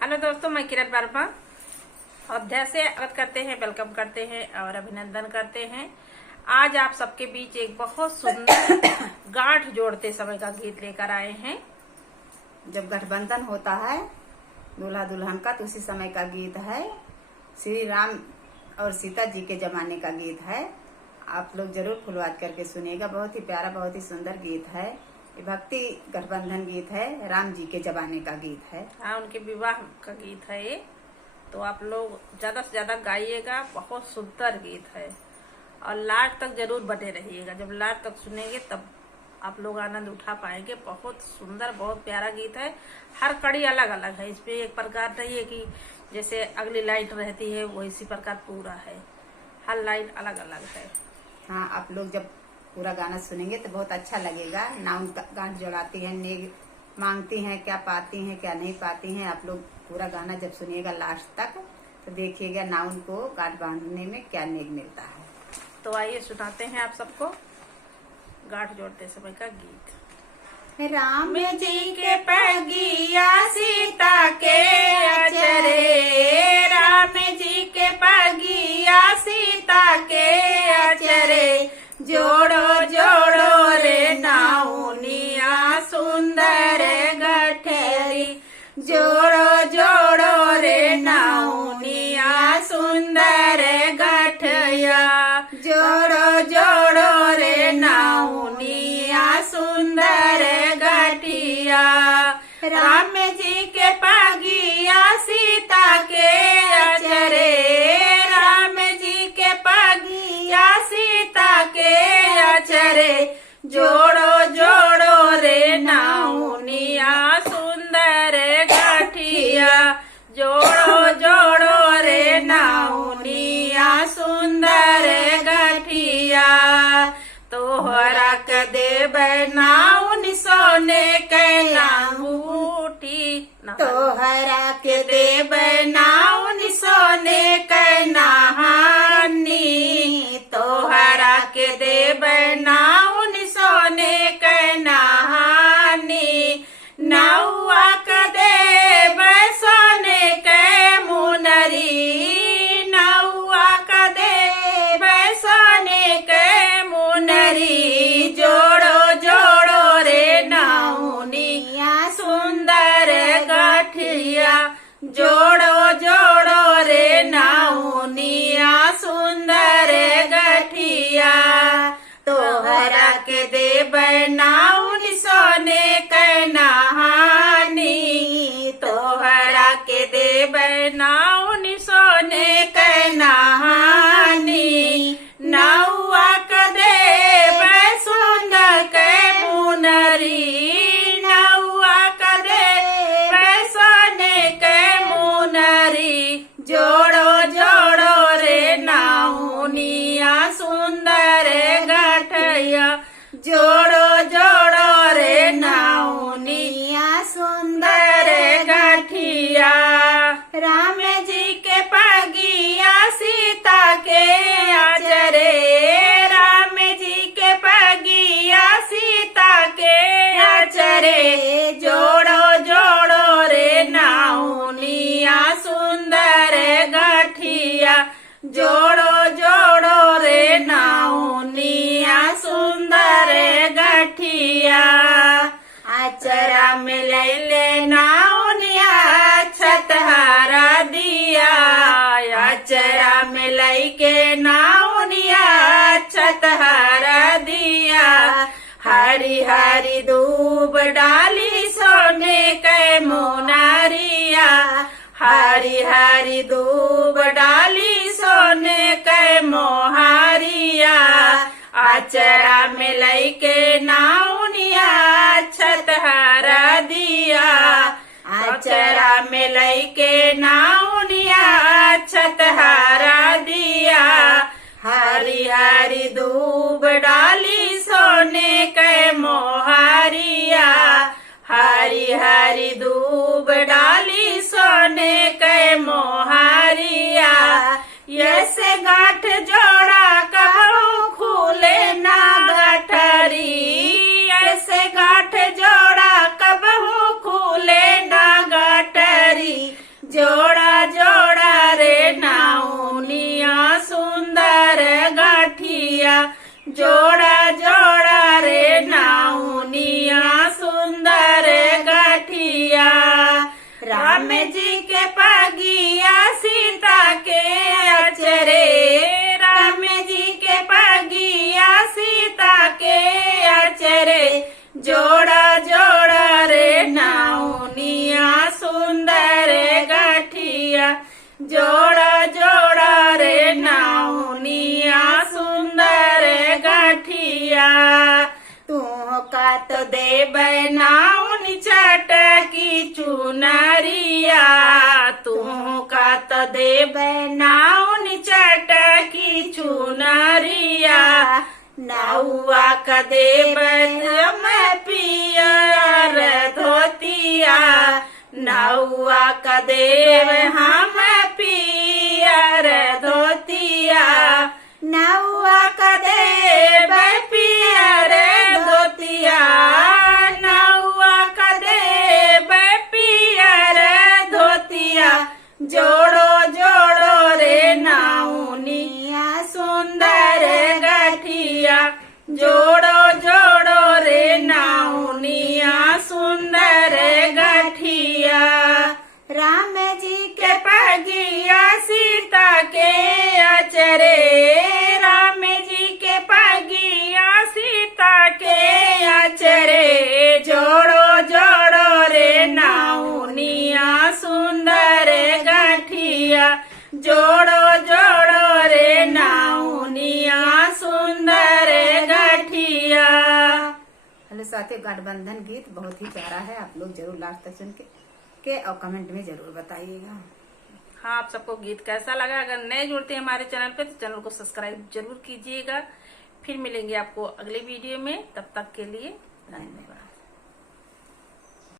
Hello दोस्तों, मैं किरण वर्मा अध्याय से स्वागत करते हैं, वेलकम करते हैं और अभिनंदन करते हैं। आज आप सबके बीच एक बहुत सुंदर गांठ जोड़ते समय का गीत लेकर आए हैं। जब गठबंधन होता है दूल्हा दुल्हन का तो उसी समय का गीत है। श्री राम और सीता जी के जमाने का गीत है। आप लोग जरूर फुलवाद करके सुनिएगा। बहुत ही प्यारा, बहुत ही सुंदर गीत है। ये भक्ति गठबंधन गीत है, राम जी के जमाने का गीत है। हाँ, उनके विवाह का गीत है ये। तो आप लोग ज्यादा से ज्यादा गाइएगा। बहुत सुंदर गीत है और लास्ट तक जरूर बने रहिएगा। जब लास्ट तक सुनेंगे तब आप लोग आनंद उठा पाएंगे। बहुत सुंदर, बहुत प्यारा गीत है। हर कड़ी अलग अलग है। इसमें एक प्रकार नहीं है कि जैसे अगली लाइन रहती है वो इसी प्रकार पूरा है। हर लाइन अलग अलग है। हाँ, आप लोग जब पूरा गाना सुनेंगे तो बहुत अच्छा लगेगा। नाउन गांठ जोड़ाती है, नेग मांगती हैं, क्या पाती हैं क्या नहीं पाती हैं। आप लोग पूरा गाना जब सुनिएगा लास्ट तक तो देखिएगा नाउन को गांठ बांधने में क्या नेग मिलता है। तो आइए सुनाते हैं आप सबको गांठ जोड़ते समय का गीत। राम जी के पगिया सीता के अचरे, राम जी के पगिया सीता के अचरे, जोड़ो जोड़ो रे नाउनिया सुंदर गठरी, जोड़ो जोड़ो रे नाउनिया सुंदर गठया, जोड़ो जोड़ो रे नाउनिया सुंदर गठिया। राम जी के पगिया सीता के अचरे, राम जी के पगिया सीता के अचरे, जोड़ो जोड़ो रे नाउनिया सुंदर गठिया, जोड़ो जोड़ो रे नाउनिया सुंदर गठिया। तोहरा के देव नाउन सोने के अंगूठी, तोहरा के देव नाउन सोने के नहानी, तोहरा के देव नाउन सोने के नहानी, नौआ के देव सोने के मुनरी, नौआ के देव सोने के मुनरी, जोड़ो जोड़ो रे नाउनिया सुंदर गठिया, जोड़ो जोड़ो रे नाउनिया सुंदर गठिया। तोहरा के देव नाउन सोने के नहानी, तोहरा के देव नाउन सोने के नहानी, नौआ के देव सुंदर के मुनरी, नौआ के देव सोने के मुनरी, जोड़ो जोड़ो रे नाउनिया सुंदर गठिया, जोड़ो जोड़ो रे नाउनिया सुंदर गठिया। राम जी के पगिया सीता के अचरे, राम जी के पगिया सीता के अचरे, जोड़ो जोड़ो रे नाउनिया सुंदर गठिया, जोड़ो जोड़ो रे नाउनिया सुंदर गठिया। अचरा में ले नाउनिया छतहारा दिया, अचरा में लैके नाउनिया छतहारा दिया, हरी हरी दूब डाली सोने के मुनारिया, हरी हरी दूब डाली सोने के मोहारिया, आचरा में लैके नाउनिया छतहारा दिया, आचरा में लैके नाउनिया छतहारा दिया, हरी हरी दूब डाली सोने के मोहारिया, हरी हरी दूब डाली सोने के मोहारिया। ऐसे गांठ जोड़ा कबहू खुले ना गठरी, ऐसे गांठ जोड़ा कबहू खुले ना गठरी, जोड़ा जोड़ा रे नाउनिया सुंदर गाठिया, जोड़ा जोड़ा रे नाउनिया सुंदर गाठिया। राम जी के पगिया सीता के अचरे, राम जी के पगिया सीता के अचरे, जोड़ा जोड़ा रे नाउनिया सुंदर गाठिया, जोड़ा जोड़ा रे नाउनिया सुंदर गाठिया। तू का तो देव नाउन चटकी चुनरिया, तू का तो देव नाउन चटकी चुनरिया। नाउआ का देव हम पियर धोतिया, नाउआ का देव हम पियर धोतिया, नाउआ का देव पियर धोतिया, नाउआ का देव पियर धोतिया। जोड़ो जोड़ो रे नाउनिया सुंदर गाठिया, जोड़ो जोड़ो रे नाउनिया सुंदर गाठिया। राम जी के पगिया सीता के अचरे, राम जी के पगिया सीता के अचरे, जोड़ो जोड़ो रे नाउनिया सुंदर गाठिया, जोड़ो जोड़ो रे नाउनिया सुंदर गाठिया। हेलो साथियों, गठबंधन गीत बहुत ही प्यारा है। आप लोग जरूर लास्ट तक सुन के और कमेंट में जरूर बताइएगा। हाँ, आप सबको गीत कैसा लगा? अगर नए जुड़ते हैं हमारे चैनल पे तो चैनल को सब्सक्राइब जरूर कीजिएगा। फिर मिलेंगे आपको अगले वीडियो में, तब तक के लिए धन्यवाद।